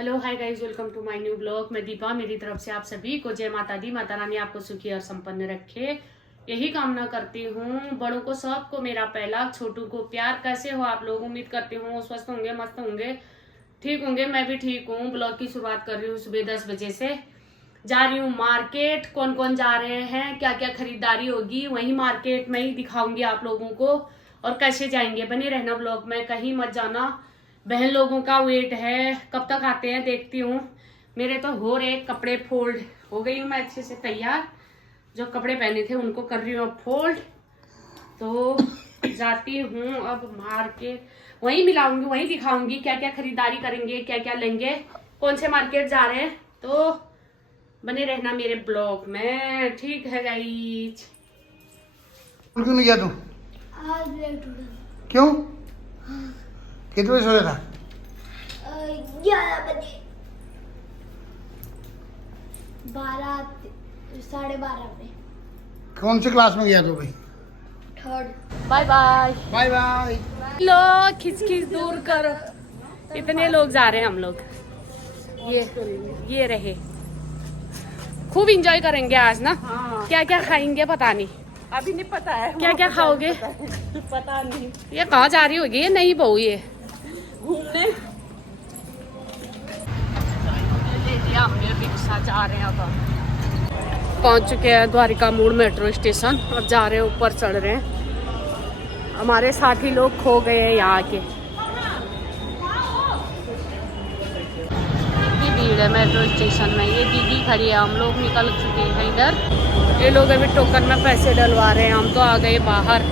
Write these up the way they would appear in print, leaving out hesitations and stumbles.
Hello hi guys, welcome to my new blog. मैं दीपा, मेरी तरफ से आप सभी को जय माता दी। माता रानी आपको सुखी और संपन्न रखे, यही कामना करती हूँ। बड़ों को सबको मेरा पहला, छोटू को प्यार। कैसे हो आप लोग? उम्मीद करती हूँ स्वस्थ होंगे, मस्त होंगे, ठीक होंगे। मैं भी ठीक हूँ। ब्लॉग की शुरुआत कर रही हूँ सुबह 10 बजे से। जा रही हूँ मार्केट। कौन कौन जा रहे हैं, क्या क्या खरीदारी होगी, वही मार्केट में ही दिखाऊंगी आप लोगों को। और कैसे जाएंगे, बने रहना ब्लॉग में, कहीं मत जाना। बहन लोगों का वेट है, कब तक आते हैं देखती हूँ। मेरे तो हो रहे कपड़े फोल्ड, हो गई हूँ मैं अच्छे से तैयार। जो कपड़े पहने थे उनको कर रही हूँ अब फोल्ड। तो जाती हूँ अब मार्केट, वहीं मिलाऊंगी, वहीं दिखाऊंगी क्या क्या खरीदारी करेंगे, क्या क्या लेंगे, कौन से मार्केट जा रहे हैं। तो बने रहना मेरे ब्लॉग में, ठीक है गाइस। क्यों नहीं गया तू? आज लेट हो क्यों? कितने बजे सोया था? 11 बजे, 12 12:30 में। कौन सी क्लास में गया तू भाई? Third. Bye bye bye bye. लो, खिच खिच दूर करो। इतने लोग जा रहे हैं हम लोग। ये रहे, खूब एंजॉय करेंगे आज ना। हाँ। क्या क्या खाएंगे पता नहीं। अभी नहीं पता है। क्या क्या खाओगे? पता नहीं। ये कहाँ जा रही होगी ये नई बहू? ये घूमने ले लिया हमने रिक्शा, जा रहे हैं अब। पहुंच चुके हैं द्वारिका मोड़ मेट्रो स्टेशन। अब जा रहे हैं, ऊपर चढ़ रहे हैं। हमारे साथी लोग खो गए हैं यहाँ के। इतनी भीड़ है मेट्रो स्टेशन में। ये दीदी खड़ी है, हम लोग निकल चुके हैं इधर। ये लोग अभी टोकन में पैसे डलवा रहे हैं, हम तो आ गए बाहर।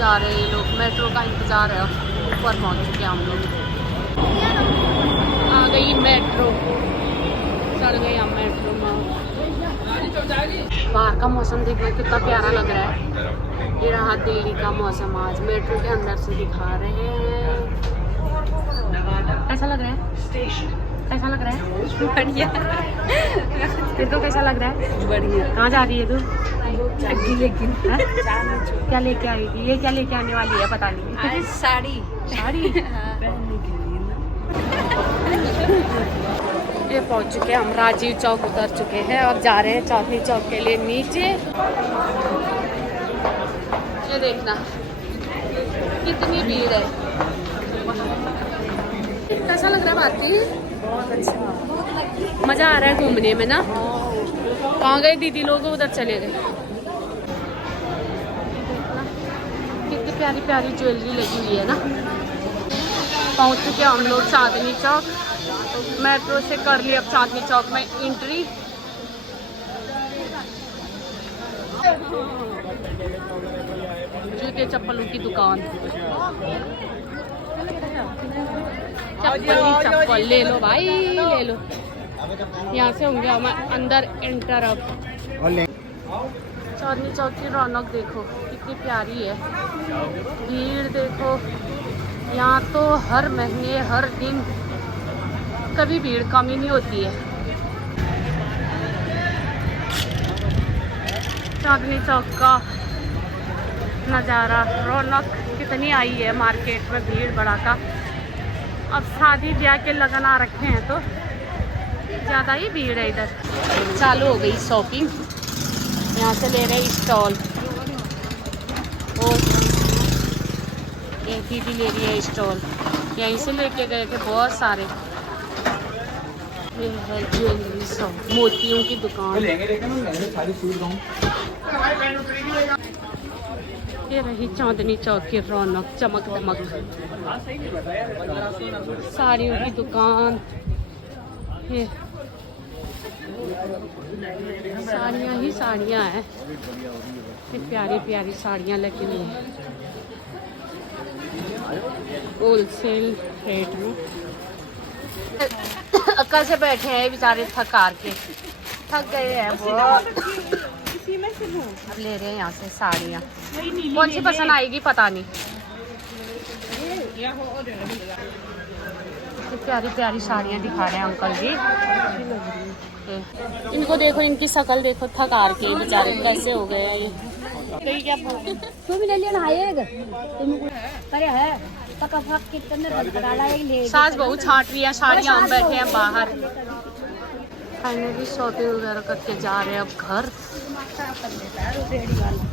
जा रहे हैं ये लोग, मेट्रो का इंतजार है। ऊपर पहुंच चुके हैं हम लोग, आ गई मेट्रो, चढ़ गए हम मेट्रो में। बाहर का मौसम देखना कितना प्यारा लग रहा है। ये रहा दिल्ली का मौसम, आज मेट्रो के अंदर से दिखा रहे हैं। कैसा लग रहा है? कैसा लग रहा है? बढ़िया। तेरे को कैसा लग रहा है? बढ़िया। कहाँ जा रही है तू? लेकिन क्या लेके आएगी? ये क्या लेके आने वाली है पता नहीं। साड़ी साड़ी। पहनने के लिए ये पहुंच चुके हैं हम, राजीव चौक उतर चुके हैं। अब जा रहे हैं चांदनी चौक के लिए नीचे। ये देखना कितनी भीड़ है। कैसा लग रहा है भारती? बहुत अच्छा। मजा आ रहा है घूमने में ना। कहाँ गए दीदी लोग? उधर चले गए। कितनी प्यारी प्यारी ज्वेलरी लगी हुई है ना। पहुंच चुके हम लोग चांदनी चौक। मेट्रो से कर ली अब चांदनी चौक में एंट्री। जूते चप्पलों की दुकान, चप्पल ही चप्पल ले लो भाई, ले लो। यहाँ से होंगे हम अंदर एंटर। अब चांदनी चौक की रौनक देखो कितनी प्यारी है। भीड़ देखो, यहाँ तो हर महीने हर दिन कभी भीड़ कमी नहीं होती है। चांदनी चौक का नज़ारा, रौनक कितनी आई है मार्केट में, भीड़ भड़ाका। अब शादी ब्याह के लगन आ रखे हैं तो ज़्यादा ही भीड़ है इधर। चालू हो गई शॉपिंग। यहाँ से ले रहे स्टॉल, और ये दीदी ले रही है स्टॉल। यहीं से लेके गए थे बहुत सारे। ये है ज्वेलरी शॉप, मोतियों की दुकान। ये रही चांदनी चौक की रौनक, चमक दमक। साड़ियों की दुकान, ये साड़ियाँ ही साड़ियाँ हैं। ये प्यारी प्यारी साड़ियाँ लगी हुई हैं होलसेल रेट में। कल से बैठे हैं बेचारे, थक गए हैं बहुत। इसी में से लूं। अब ले रहे हैं यहाँ से साड़ियाँ। कौन सी पसंद आएगी पता नहीं। प्यारी प्यारी साड़ियाँ दिखा रहे हैं अंकल जी। इनको देखो, इनकी शक्ल देखो, थकार के बेचारे कैसे हो गए हैं ये। तू भी ले लिया ना, है करे है। सास बहू छाट रही है साड़ियाँ, हम बैठे हैं बाहर। फाइनली शॉपिंग वगैरह करके जा रहे हैं अब घर।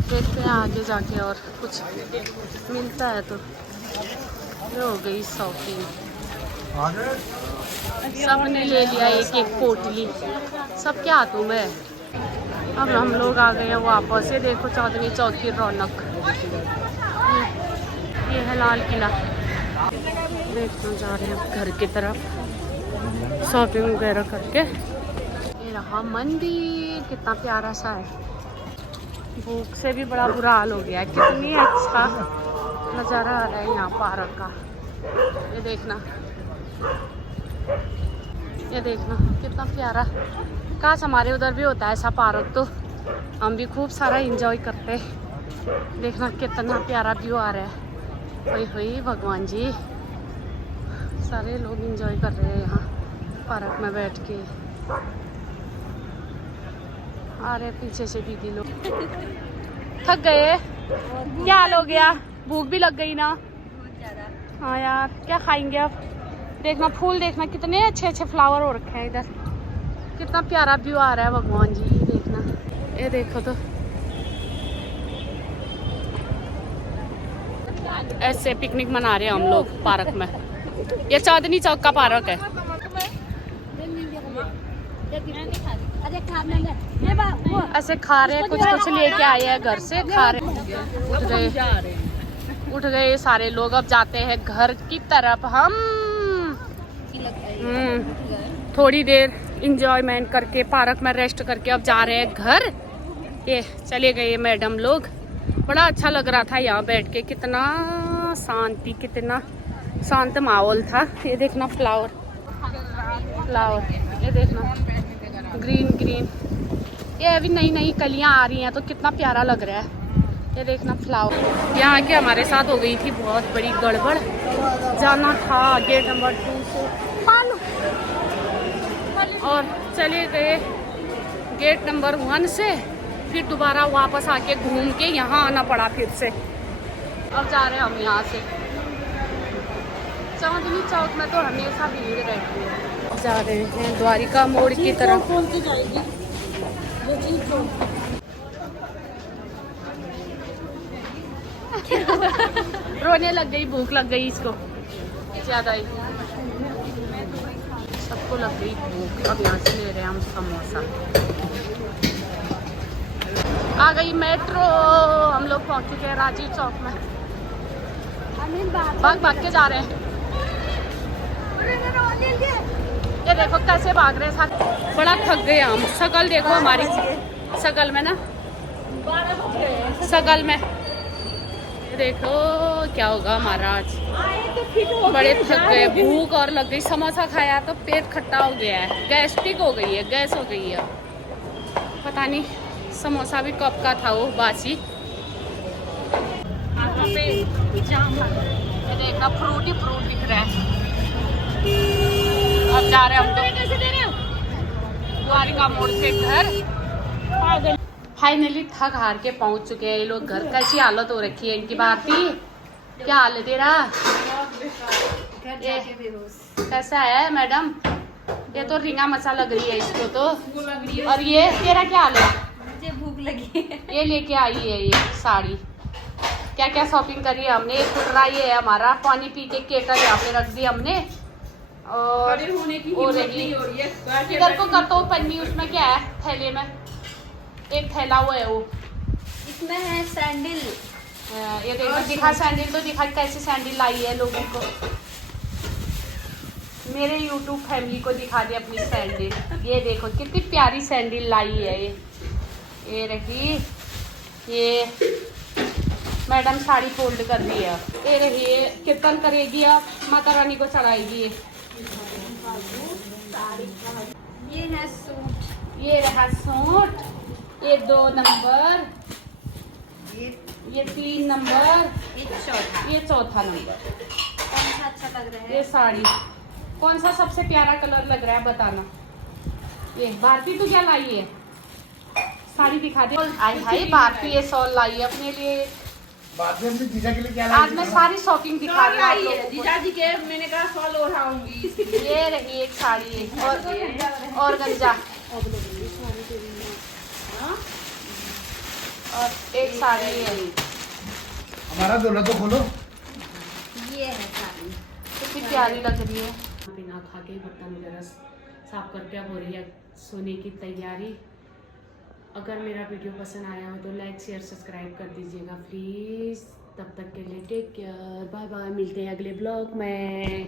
देखते हैं आगे जाके और कुछ मिलता है तो। ये हो गई शॉपिंग, सबने ले लिया एक एक पोटली सबके हाथों में। अब हम लोग आ गए हैं वापस। ये देखो चांदनी चौक की रौनक। ये है लाल किला। देखते जा रहे हैं घर की तरफ शॉपिंग वगैरह करके। ये रहा मंदिर, कितना प्यारा सा है। भूख से भी बड़ा बुरा हाल हो गया है। कितनी अच्छा नज़ारा आ रहा है यहाँ पार्क का। ये देखना, ये देखना कितना प्यारा। काश हमारे उधर भी होता है ऐसा पार्क, तो हम भी खूब सारा एंजॉय करते। देखना कितना प्यारा व्यू आ रहा है। ओए होए भगवान जी, सारे लोग एंजॉय कर रहे हैं यहाँ पार्क में बैठ के। आ रहे पीछे से दीदी लोग। थक गए, क्या हाल हो गया? भूख भी लग गई ना। हाँ यार, क्या खाएंगे अब? देखना फूल, देखना कितने अच्छे अच्छे फ्लावर हो रखे हैं इधर। कितना प्यारा व्यू आ रहा है भगवान जी। देखना, ये देखो तो ऐसे पिकनिक मना रहे हैं हम लोग पार्क में। ये चांदनी चौक का पार्क है। ऐसे खा रहे हैं, कुछ कुछ लेके आए हैं घर से, खा रहे। उठ गए सारे लोग, अब जाते हैं घर की तरफ हम। थोड़ी देर इंजॉयमेंट करके पार्क में रेस्ट करके अब जा रहे हैं घर। ये चले गए मैडम लोग। बड़ा अच्छा लग रहा था यहाँ बैठ के, कितना शांति, कितना शांत माहौल था। ये देखना फ्लावर, फ्लावर, ये देखना ग्रीन ग्रीन। ये अभी नई नई कलियां आ रही हैं तो कितना प्यारा लग रहा है। ये देखना फ्लावर। यहाँ के हमारे साथ हो गई थी बहुत बड़ी गड़बड़। जाना था गेट नंबर 2 से और चले गए गेट नंबर 1 से, फिर दोबारा वापस आके घूम के यहाँ आना पड़ा फिर से। अब जा रहे हैं हम यहाँ से। चांदनी चौक में तो हमेशा भीड़ रहती है। जा रहे हैं द्वारिका मोड़ की तरफ। रोने लग गई, भूख लग गई इसको ज्यादा ही। सबको लग गई भूख। अब यहाँ से ले रहे हैं हम समोसा। आ गई मेट्रो, हम लोग पहुँच चुके हैं राजीव चौक में। भाग भाग के जा रहे हैं। ये देखो कैसे भाग रहे हैं साथ। बड़ा थक गए हम। शकल देखो हमारी, शकल में ना, शकल में देखो क्या होगा हमारा आज। बड़े थक गए, भूख और लग गई। समोसा खाया तो पेट खट्टा हो गया है, गैस्ट्रिक हो गई है, गैस हो गई है। पता नहीं समोसा भी कब का था वो, बासी। ये देखना फ्रूट ही फ्रूट दिख रहा है। अब जा रहे हैं हम तो द्वारिका मोड़ से घर। फाइनली थक हार के पहुंच चुके हैं ये लोग घर। कैसी हालत हो रखी है इनकी। भारती, क्या हाल है तेरा? कैसा है मैडम? ये तो रिंगा मसा लग रही है इसको तो। और ये तेरा क्या हाल है? मुझे भूख लगी है। ये लेके आई है ये साड़ी। क्या क्या शॉपिंग करी है हमने। खुदरा ये है हमारा, पानी पी के केटल यहाँ पे रख दी हमने। और इधर को कर तो पन्नी, उसमें क्या है थैले में? एक थैला हुआ है वो, इसमें है सैंडल। ये देखो दिखा सैंडल तो दिखा, कैसी सैंडल लाई है लोगों को। मेरे YouTube फैमिली को दिखा दे अपनी सैंडल। ये देखो कितनी प्यारी सैंडल लाई है ये रही। ये मैडम साड़ी फोल्ड कर रही है। ये रही, कीर्तन करेगी अब, माता रानी को चढ़ाएगी। ये है सूट, ये रहा सूट। ये 2 नंबर, ये 3 नंबर, ये चौथा नंबर। कौन सा अच्छा लग रहा है? ये साड़ी कौन सा सबसे प्यारा कलर लग रहा है बताना। ये भारती तू क्या लाई है? साड़ी दिखा दे। आई हाय भारती ये शॉल लाई है अपने लिए। बाद में अपनी जीजा के लिए क्या आज मैं सारी शॉपिंग दिखा रही हूँ आप लोगों को। जीजा जी के मैंने कहा फॉलो उठाऊंगी। ये रही एक साड़ी और गंजा हाँ? और एक साड़ी है। हमारा दूल्हा तो खोलो। ये है साड़ी। कितनी प्यारी लग रही है। बिना खा के बर्तन वगैरह साफ करके अब हो रही है सोने की तैयारी। अगर मेरा वीडियो पसंद आया हो तो लाइक शेयर सब्सक्राइब कर दीजिएगा प्लीज़। तब तक के लिए टेक केयर, बाय बाय, मिलते हैं अगले ब्लॉग में।